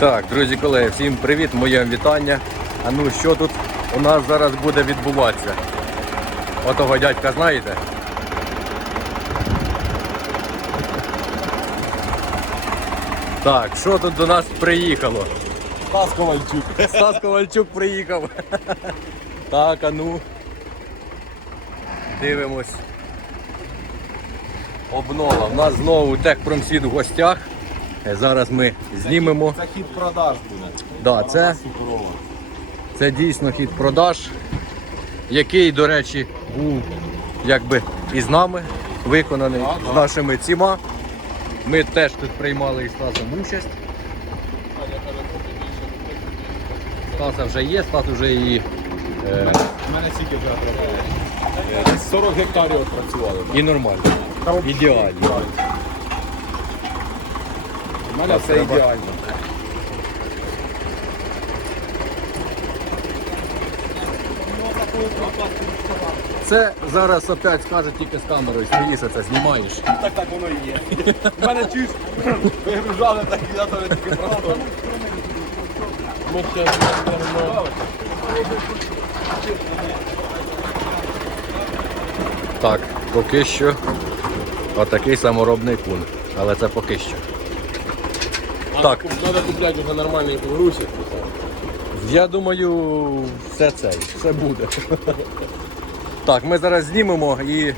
Так, друзі колеги, всім привіт, моє вітання. А ну що тут у нас зараз буде відбуватися? Отого дядька знаєте? Так, що тут до нас приїхало? Стас Ковальчук. Стас Ковальчук приїхав. Так, а ну. Дивимось. Обнова. У нас знову Техпромсвіт в гостях. Е, Зараз ми знімемо. Це хід продаж буде. Да, це, це дійсно хід продаж, який, до речі, був якби і з нами виконаний, з нашими ціма. Ми теж тут приймали із Стасом участь. Стаса вже є, Стас вже і, е, У мене скільки вже зробили? 40 гектарів опрацювали. і нормально. Ідеально. Мене все ідеально. Це зараз опять скаже тільки з камерою, стоїш, це знімаєш. Так так воно і є. У мене чуєш, вигружали так я то тільки просто. Ми ще Так, поки що отакий саморобний кун. Але це поки що. Так. Треба купляти вже нормальний погрузчик. Я думаю, все це, все буде. Так, ми зараз знімемо і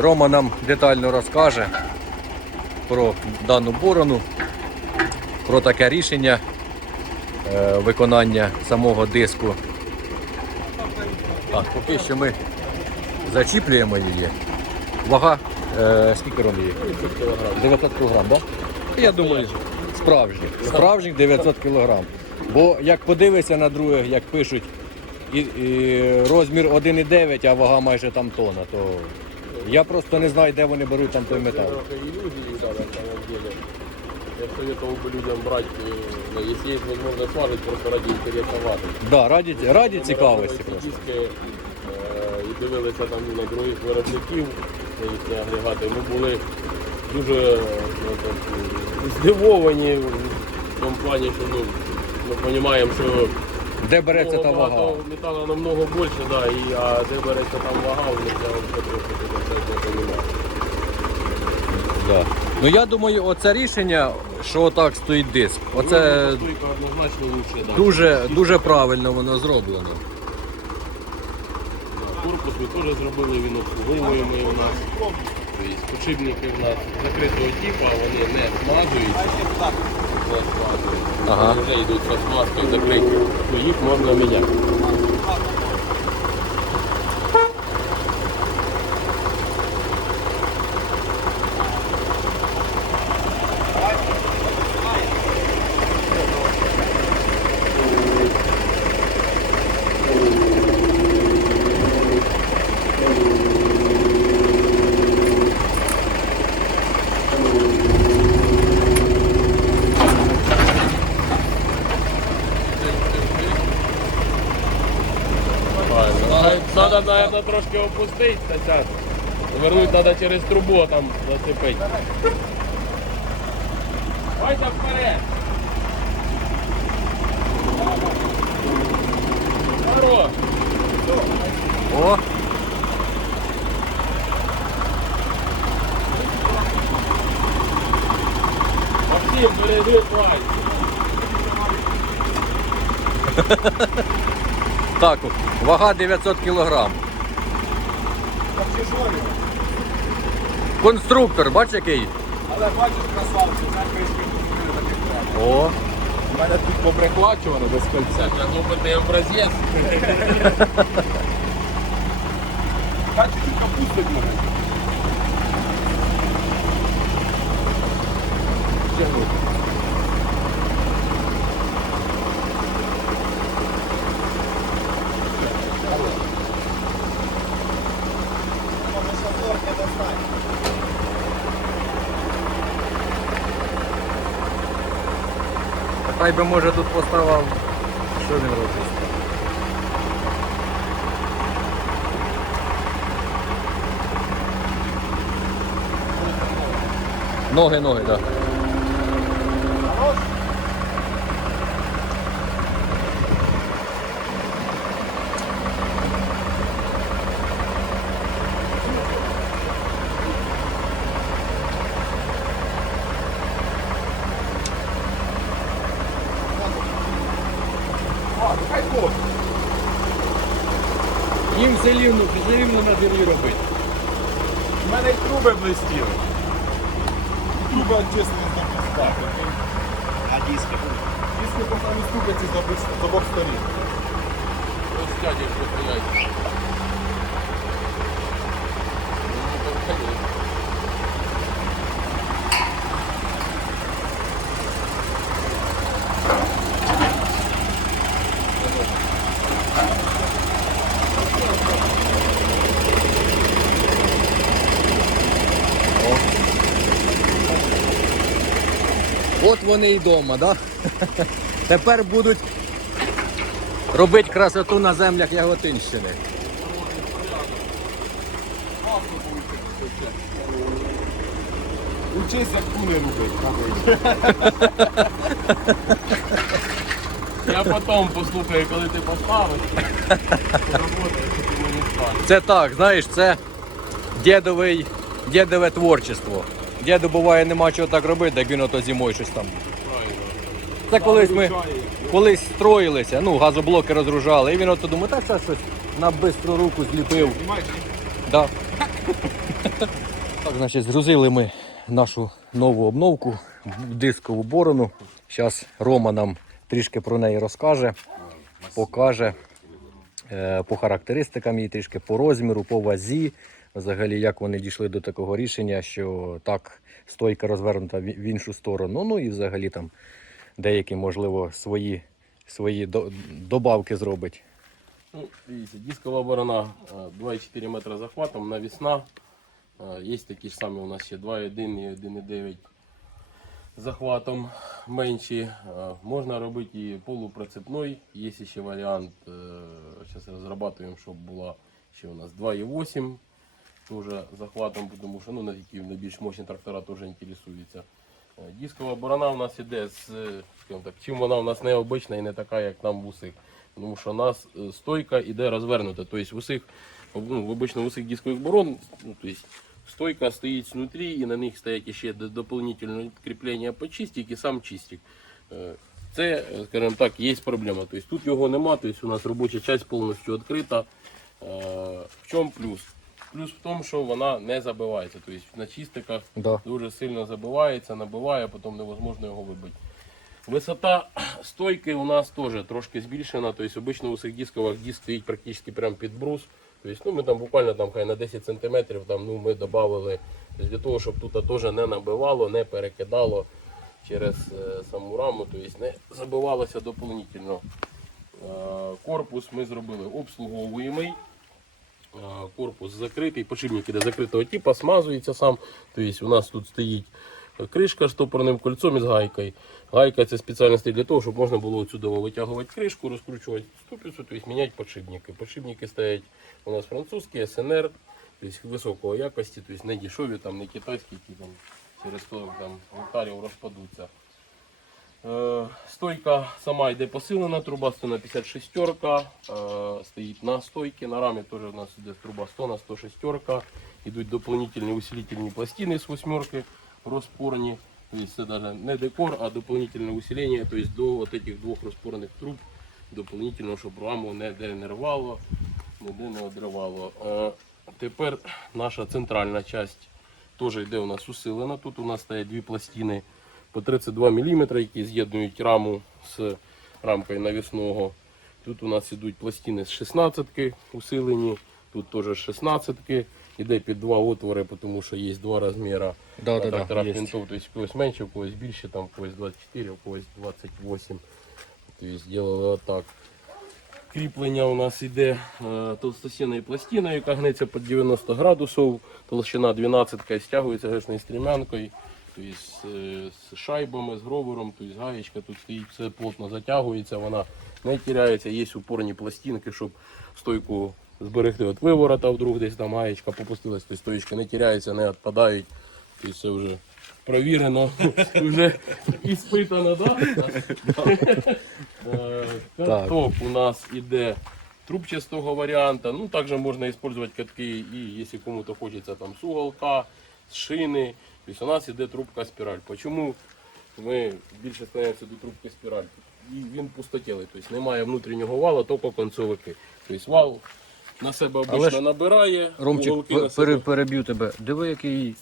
Рома нам детально розкаже про дану борону, про таке рішення е, виконання самого диску. Так, поки що ми зачіплюємо її. Вага, е, скільки ром її? 900 кг, так? Да? Я думаю, справжніх. Справжніх 900 кг. Бо як подивишся на других, як пишуть, і, і розмір 1,9, а вага майже там тона, то я просто не знаю, де вони беруть там той метал. Я советовал бы людям брать, э, ну, если есть возможность просто ради интереса важить. Да, раді цікавості просто. Диски, е, і дивилися там на других виробників, на їхні агрегати, ми були дуже е, так, здивовані в тому плані, що ну, ми розуміємо, що Де береться та вага? Металу намного більше, да, і, а де береться там вага, у них я вже трохи не. Да. Ну я думаю, оце рішення, що отак стоїть диск, оце Ну, стойка однозначно лучше, да. дуже, дуже правильно воно зроблено. Да, Корпус ми теж зробили, він обслуговуємий у нас. Тобто Подшипники в нас закритого типу, вони не змазуються. Не смазуються. Ага. Вони вже йдуть смазкою закриті, то їх можна міняти. Треба, трошки опустити, Тетяна. Вернуть треба через трубу там засипити. Давайте вперед. Хорош. О! Максим, перейди пальці. Так, вага 900 кг. Конструктор, бач який? Але бачиш, красавці, це кришки купили таких треба. О, У мене тут поприхвачувано без кольця. Це опитний образець. Та чуть-чуть капустить мене. Тягнути. Би може тут поставив. Що він робить? Ноги, ноги, так. Да. завод. Їм все рівно, все рівно на двірі робити. У мене й труби блистіли. І Труби очистили з обох сторін. А диски? Диски по самі стукаці з обох- з обох сторін. Ось дядя, що стоять. Ну, так, конечно. От вони і вдома, да? Тепер будуть робити красоту на землях Яготинщини. Учись, як куни робить. Я потом послухаю, коли ти поставиш. Це так, знаєш, це дідове творчество. Діду буває нема чого так робити, як він ото зимою щось там. Це колись ми колись строїлися, ну, газоблоки розгружали, і він ото думає, так це щось на бистру руку зліпив. Да. Так, значить, згрузили ми нашу нову обновку, дискову борону. Зараз Рома нам трішки про неї розкаже, покаже е, по характеристикам її, трішки по розміру, по вазі. Взагалі, як вони дійшли до такого рішення, що так стойка розвернута в іншу сторону. Ну і взагалі там деякі, можливо, свої, свої до- добавки зробить. Ну, видите, дисковая борона э, 2,4 метра захватом, навесна. Э, Есть такі ж самі у нас ще 2,1 і 1,9 захватом менші. Е, Можна робити і полупроцепной. Є ще варіант, зараз розробляємо, щоб була ще у нас 2,8 тоже захватом, тому що ну, на які найбільш мощні трактора теж інтересуються. Дискова борона у нас іде з, е, скажімо так, чим вона у нас необична і не така, як там в усіх. Тому що у нас е, стойка іде розвернута. Тобто в усіх, ну, в обично в усіх дискових борон, ну, тобто стойка стоїть внутрі і на них стоять ще дополнительне кріплення по чистик і сам чистик. Е, Це, скажімо так, є проблема. Тобто тут його нема, тобто у нас робоча частина повністю відкрита. В чому плюс? Плюс в тому, що вона не забивається. Тобто на чистиках Да. дуже сильно забивається, набиває, потім невозможно його вибити. Висота стойки у нас теж трошки збільшена. Тобто обично у цих дискових диск стоїть практично прямо під брус. Тобто, ну, ми там буквально там, хай на 10 см там, ну, ми додали для того, щоб тут теж не набивало, не перекидало через е, саму раму, тобто не забивалося дополнительно. Е, Корпус ми зробили обслуговуємий. Е, Корпус закритий, подшипник іде закритого типу, смазується сам. Тобто у нас тут стоїть кришка з топорним кольцом і з гайкою. Гайка це спеціально стоїть для того, щоб можна було отсюди витягувати кришку, розкручувати ступицю, тобто міняти подшипники. Подшипники стоять у нас французькі, СНР, тобто високої якості, тобто не дешеві, там, не китайські, які там через 100 там, гектарів розпадуться. Е, Стойка сама йде посилена, труба 100 на 56 е, стоїть на стойці, на рамі теж у нас йде труба 100 на 106 Йдуть дополнительні усилительні пластини з восьмерки розпорні. Тобто це навіть не декор, а дополнительне усилення, тобто до вот этих двох розпорних труб дополнительно, щоб раму не рвало, не одривало. Е, Тепер наша центральна частина теж йде у нас усилена. Тут у нас стоять дві пластини по 32 мм, які з'єднують раму з рамкою навісного. Тут у нас ідуть пластини з 16 усилені, тут теж 16 Іде під два отвори, тому що є два розміри Да, да, да, трактора є. винтов. Тобто когось менше, в когось більше, там когось 24, в когось 28. Тобто зробили отак. Кріплення у нас йде е, пластиною, яка гнеться під 90 градусів, толщина 12 стягується гешною стрімянкою, тобто е, з шайбами, з гровером, тобто гаєчка тут стоїть, все плотно затягується, вона не тіряється, є упорні пластинки, щоб стойку зберегти від виворота, вдруг десь там гаєчка попустилась, тобто стоїчка не тіряється, не відпадають. Тобто це вже провірено, вже іспитано, да? Е, у нас іде трубчастого варіанта. Ну, також можна використовувати катки, і якщо кому-то хочеться там з уголка, з шини. Тобто у нас іде трубка спіраль. Чому ми більше ставимося до трубки спіраль? і він пустотілий. Тобто немає внутрішнього вала, тільки концовики. Тобто вал на себе Але обично ж, набирає, Ромчик, уголки пе- на себе. пере- переб'ю тебе. Диви, який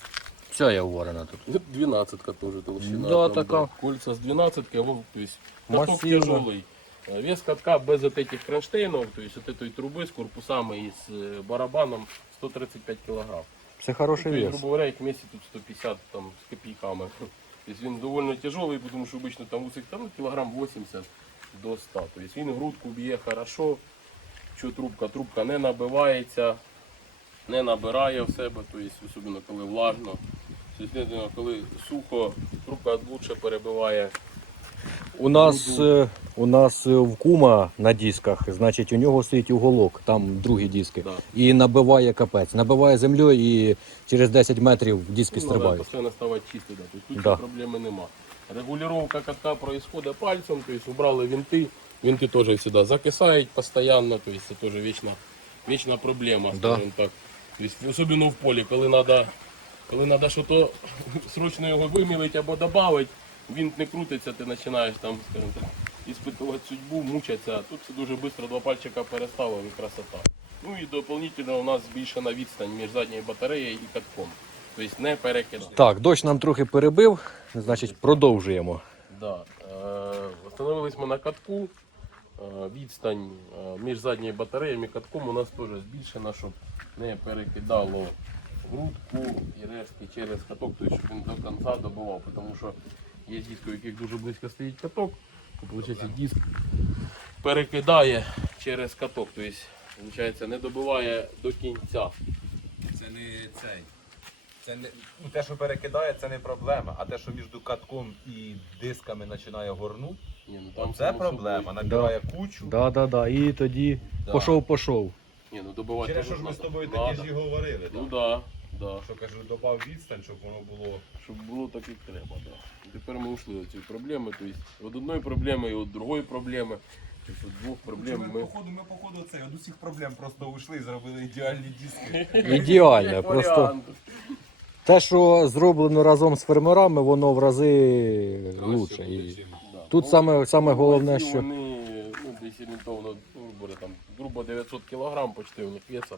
ця я уварена тут. 12 теж толщина. Да, там, така. Кольца з 12 вов, то есть каток Массивно. тяжелый. Э, Вес катка без вот этих кронштейнов, то есть вот этой трубы с корпусами и с э, барабаном 135 килограмм. Це хороший вес. грубо говоря, их вместе тут 150 там, с копейками. То есть він довольно тяжелый, потому что обычно там усик там, ну, килограмм 80 до 100. То есть він грудку б'є хорошо. Що трубка? Трубка не набивається, не набирає в себе, то есть, особливо коли влажно. Відповідно, коли сухо, трубка лучше перебиває. У нас, е, у нас е, в кума на дисках, значить, у нього стоїть уголок, там другі диски. Да. І набиває капець. Набиває землею і через 10 метрів диски Ну, надо стрибають. постійно ставати чисто, да. Тут Да. проблеми нема. Регулировка катка происходит пальцем, то есть убрали винты, винты тоже всегда закисають постоянно, то есть це теж вічна, вічна проблема, Да. скажімо так. То есть, особливо в полі, коли треба коли надо щось срочно його вимілити або додати, винт не крутиться, ти починаєш там, скажімо так, іспитувати судьбу, мучатися. Тут це дуже швидко два пальчика переставив і красота. Ну і доповнительно у нас збільшена відстань між задньою батареєю і катком. Тобто не перекидати. Так, дощ нам трохи перебив, значить, продовжуємо. Да. Е, Встановились ми на катку. Е, Відстань е, між задньою батареєю і катком у нас теж збільшена, щоб не перекидало грудку і рештки через каток, тобто щоб він до кінця добивав. Тому що є диски, у яких дуже близько стоїть каток, то виходить диск перекидає через каток, тобто виходить, не добиває до кінця. Це не цей. Це не ну, те, що перекидає, це не проблема. А те, що між катком і дисками починає горнути, Ні, ну, там це само проблема. собою. Набирає кучу. Да, да, да. І тоді Да. пошов, пошов. Ні, ну добивати Через що ж ми з тобою такі ж і говорили. Ну так, да, да. Що кажу, добав відстань, щоб воно було. Щоб було так, як треба. Да. І тепер ми ушли від цієї проблеми. Тобто від одної проблеми і від другої проблеми. Тобто від двох проблем ми, ми. походу, ми походу це від усіх проблем просто ушли і зробили ідеальні диски. Ідеально. Просто варіант. те, що зроблено разом з фермерами, воно в рази лучше. І Да. тут Ну, саме, саме головне, що Вони ну, десь орієнтовно, ну, буде там, грубо 900 кг почти у них веса.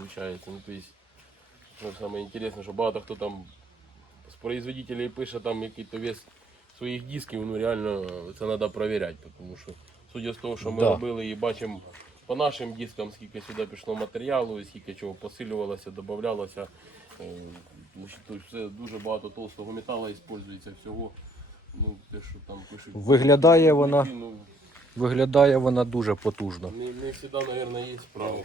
Виходить. Ну, то есть, що саме інтересне, що багато хто там з производителей пише там якийсь вес своїх дисків, ну реально це треба перевіряти, тому що судя з того, що ми Да. робили і бачимо по нашим дискам, скільки сюди пішло матеріалу, і скільки чого посилювалося, додавалося. ну, тут все дуже багато толстого металу використовується всього. Ну, те, що там пишуть. Виглядає вона- Ну, виглядає вона дуже потужно. не, не завжди, мабуть, є справа.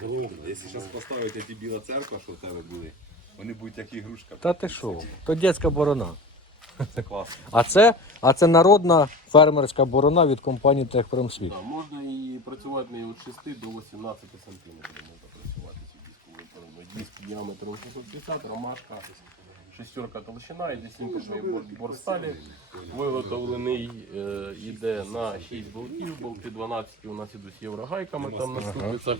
Якщо зараз поставити ті біла церква, що в тебе були, вони будуть як ігрушка. Та ти що? То дитяча борона. Це класно. А це, а це народна фермерська борона від компанії Техпромсвіт. Да, можна і працювати не від 6 до 18 сантиметрів. Можна працювати цю дискову передню. Диск діаметром 650, ромашка, шестерка толщина, і десятинкашний борсталі. Виготовлений е, йде на 6 болтів, болти 12 у нас ідуть з єврогайками там на ступицях.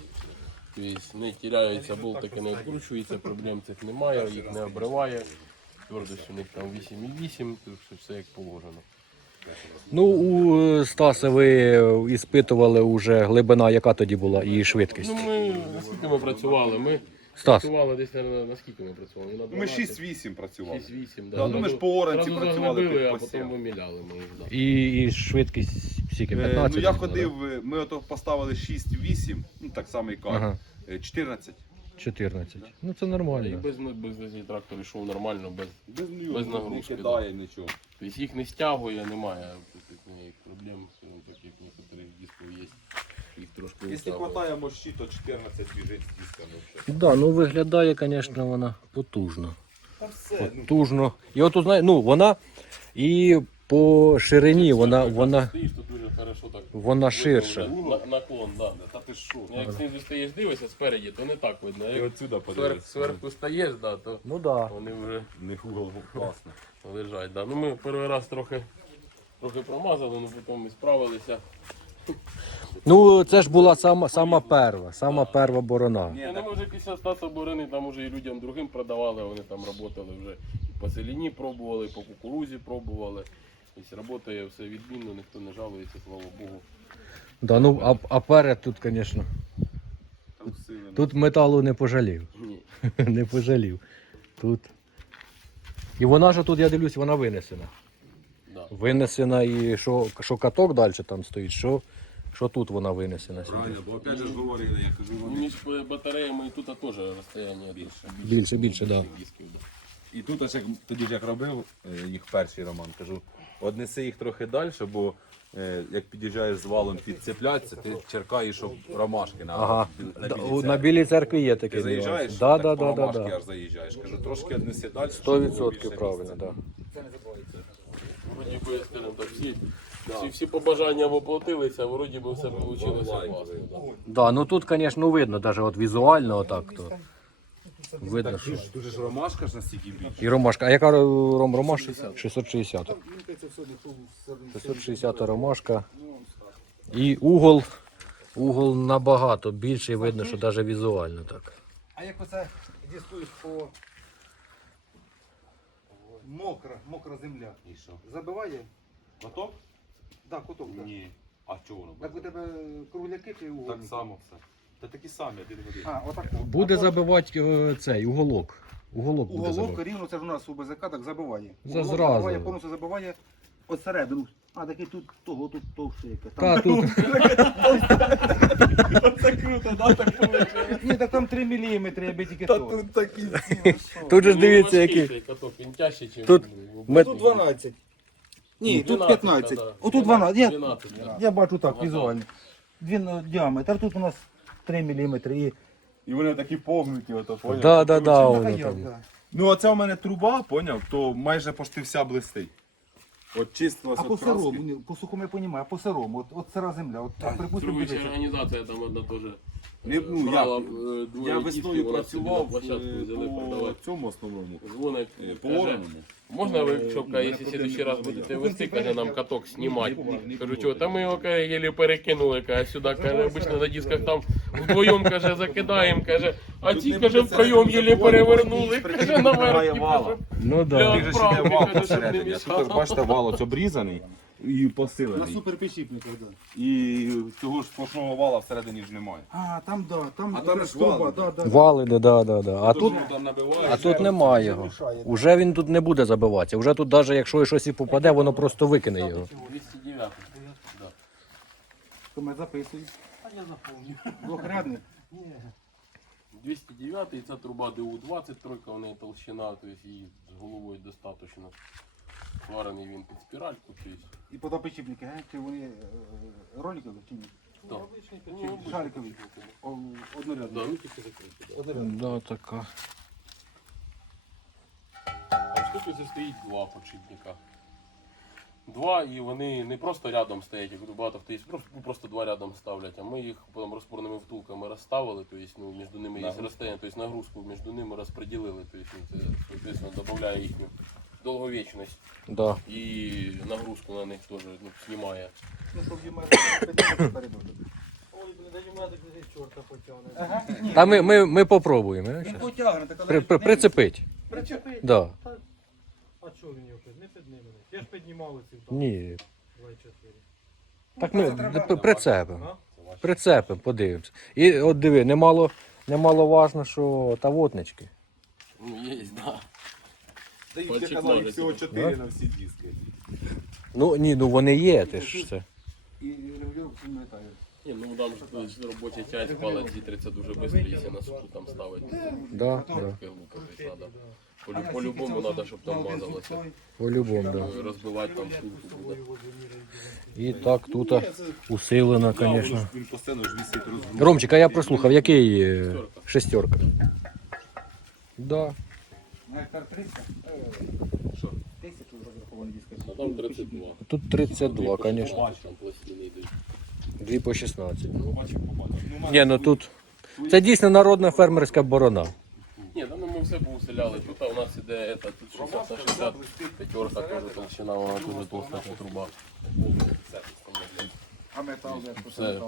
Тобто не тіряються, болтики не відкручуються, проблем цих немає, їх не обриває. Твердость у них там 8,8, так що все як положено. Ну, у е, Стаса ви іспитували вже глибина, яка тоді була, і швидкість. Ну, ми наскільки ми працювали? Ми Стас, працювали десь, наверное, наскільки ми працювали? На Ми 12, 6-8 працювали. 6-8, Да, ну, ми ж по оранці Зразу працювали загнобили, під а посів. потім виміляли ми їх. Да. і, і швидкість скільки? Е, 15? ну я ходив, е, ми ото поставили 6-8, ну так само і кажуть. Ага, Е, 14. 14. Ну це І нормально. без, без, без трактор йшов нормально, без, Без, Без нагрузки, Не кидає нічого. тобто їх не стягує, немає ніяких проблем, скажімо так, як некоторих дисків є. Їх трошки Якщо витягує. хватає мощі, то 14 біжить з дисками. взагалі. Да, ну виглядає, звісно, вона потужно. Та все, ну, Потужно. І от знає, ну вона і по ширині вона, вона, Стоїш, то дуже хорошо так. вона ширша. На, наклон, да. та ти що? Ну, Як знизу стоїш, дивишся спереді, то не так видно. Ти Як отсюда зверху, подивись. зверху стаєш, да, то Ну да. вони вже Не угол класно. лежать. Да. Ну, ми перший раз трохи, трохи промазали, але потім ми справилися. Ну це ж була сама, сама перва, сама перва борона. Ні, так- не може після Стаса Борини там уже і людям другим продавали, вони там працювали вже і по селіні пробували, і по кукурузі пробували. Тобто працює все відмінно, ніхто не жалується, слава Богу. Да, ну, а, а перед тут, звісно, тут металу не пожалів. Ні. не пожалів. Тут. І вона ж тут, я дивлюсь, вона винесена. Да. Винесена і що, що каток далі там стоїть, що, що тут вона винесена сюди. Правильно, бо опять же ж говорили, я кажу, Ну. Між батареями тут теж розстояння більше. Більше, більше, да. Да. І тут ось як тоді як робив е, їх перший роман, кажу, однеси їх трохи далі, бо е, як під'їжджаєш з валом підцепляться, ти черкаєш, щоб ромашки на, Ага. на Да, білій церкві. На білій церкві є таке. Ти заїжджаєш, Да, так да, по да, да, ромашки да. аж заїжджаєш. Кажу, трошки однеси далі. щоб Сто було відсотків більше правильно, місця. так. Вроді би, скажімо так, всі, всі, всі побажання воплотилися, вроді би все вийшло класно. Да. Да, ну тут, звісно, видно, навіть от візуально отак. То. Видно, Так що. тут ж- же ж ромашка ж настільки більше. І ромашка. А яка ро- ром ромашка? 660. 660 ромашка. І угол. Угол набагато більший, видно, що навіть візуально так. А як оце дістуєш по мокра, мокра земля. І що? Забиває? Куток? Да, куток, так. Ні. А чого воно? Так у тебе кругляки чи Так угольники? само все. Та такі самі, один в один. А, отак. Буде А то забивати е, цей уголок. Уголок буде Уголок забивати. рівно, це ж у нас у БЗК так забиває. Уголок. Забиває, повністю забиває от А, такий тут того, тут товще яке. Та тут Це круто, да, так вийшло. ні, так там 3 мм, аби тільки то. такі Тут же ж дивіться, який. Він тяжчий, чим... Тут мет- Тут 12. Ні, тут 15. Отут 12. Я, 12, да. я бачу так, візуально. Він е, діаметр, тут у нас 3 мм. І... І вони такі погнуті, ото поняв? Да, да, да, А воно як, там. да. Ну оце у мене труба, поняв, то майже почти вся блистить. От чистилась А по от сирому, ні, по сухому я розумію, а по сирому, от, от сира земля, от так, припустимо, Керуюча дивіться. організація там одна теж. Не, ну, я- е, двоє Я весною вона собі на працював площадку е, взяли по продавати. цьому основному. Дзвонить, е, По каже. Можна ви, мене якщо в следующий раз будете вести, каже, нам каток знімати. Кажу, чого, та такого. ми його каже, єлі перекинули, каже, сюди, каже, обично на дисках там вдвоєм, каже, закидаємо, каже, а ті, не каже, втроєм єлі перевернули, каже, наверх, вала. щоб Ну Для да. Ти ж Правда, іде вал каже, щоб посередині, не а тут мішало. бачите, вал ось обрізаний і посилений. суперпечіпниках, да. І цього ж сплошного вала всередині ж немає. А, там, да, там, А там ж вали. да, да. Вали, да, да, да, да. А тут, там набиває. а тут немає його. Мішає. Уже він тут не буде забиватися. Уже тут, навіть якщо щось і попаде, воно просто викине його. 209. Да. То ми записуємо. А я запомню. Двохрядний. 209 і ця труба ДУ-20, тройка в неї толщина, тобто її з головою достатньо. Сварений він під спіральку чись. І подопечіпники, га? Чи вони е, роликові чи ні? Так. Чи шарикові? О, Однорядні. Да, ну закриті. Да. Да, така. А в штуці це стоїть два подшипника. Два, і вони не просто рядом стоять, як багато хто є, просто, ну, просто два рядом ставлять, а ми їх потім розпорними втулками розставили, тобто ну, між ними є розстояння, тобто нагрузку між ними розподілили, тобто ну, це соответственно, додає їхню довговічність Да. і нагрузку на них теж ну, знімає. Ну, щоб їм передати. Ага, ні. Та ми, ми, ми попробуємо. е, Він щас. потягне, так При, при, прицепить. Причепить. Да. А чого він його під- не піднімали? Я ж піднімали ці там Ні. 24. Так ми при- прицепимо. Прицепимо, подивимося. І от диви, немало, немало важно, що та воднички. Ну, є, да. Та їх Пальчик казав, їх всього 4 на всі диски. Ну ні, ну вони є, ти ж це. І регулювання всім літає. Ні, ну там ж робоча часть палець зітриться дуже швидко, якщо на суку там ставить. Да, да. Треба. По- По-любому треба, щоб там мазалося. По-любому, да. Розбивати там буде. І так тут усилено, звісно. Він постійно ж висить розгрузка. Ромчик, а я прослухав, який е, шестерка? Да. На гектар 300? Що? Тисячу розраховані диски. Ну там 32. Тут 32, звісно. Бач, там пластини йдуть. Дві по 16. Ну. Ну, Ні, ну тут. Це дійсно народна фермерська борона. Ні, там ми все поуселяли. Тут у нас іде ета, тут 60 на 60, п'ятерка теж толщина, вона дуже толста ця труба. А метал, де? Все.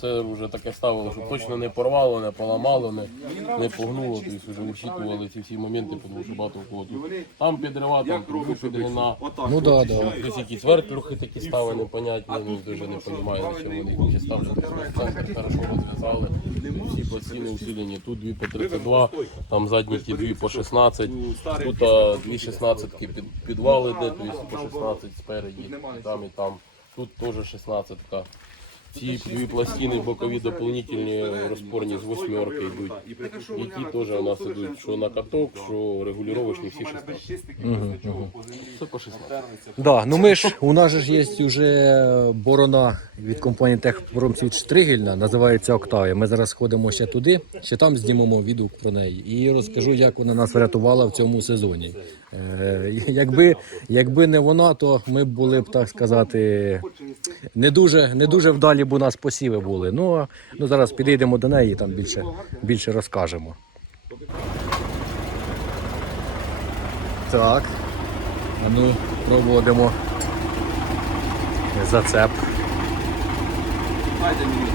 Це вже таке ставило, щоб точно не порвало, не поламало, не, не погнуло. Тобто вже учитували ці всі моменти, тому що багато в кого тут там підрива, там трубу підгина. Ну да, да. Десь якісь вертлюхи такі стави непонятні, ну дуже не розумію, що вони їх ставили. Центр хорошо розв'язали. Всі пластини усилені. Тут дві по 32, там задні ті дві по 16. Тут а, дві 16 під, підвали де, тобто по 16 спереді, і там і там. Тут теж 16 -ка. Ці дві пластини бокові доповнительні розпорні з восьмерки йдуть, які теж у нас ідуть, що на каток, що регулювачні, всі 16. Це по 16. Да, ну ми ж у нас же ж є вже борона від компанії Техпромсвіт Штригельна, називається Октавія. Ми зараз ходимо ще туди, ще там знімемо відгук про неї. І розкажу, як вона нас врятувала в цьому сезоні. Е, якби, якби не вона, то ми б були б, так сказати, не дуже, не дуже вдалі б у нас посіви були. Ну, ну зараз підійдемо до неї і там більше, більше розкажемо. Так. А ну, проводимо зацеп. Дайте мені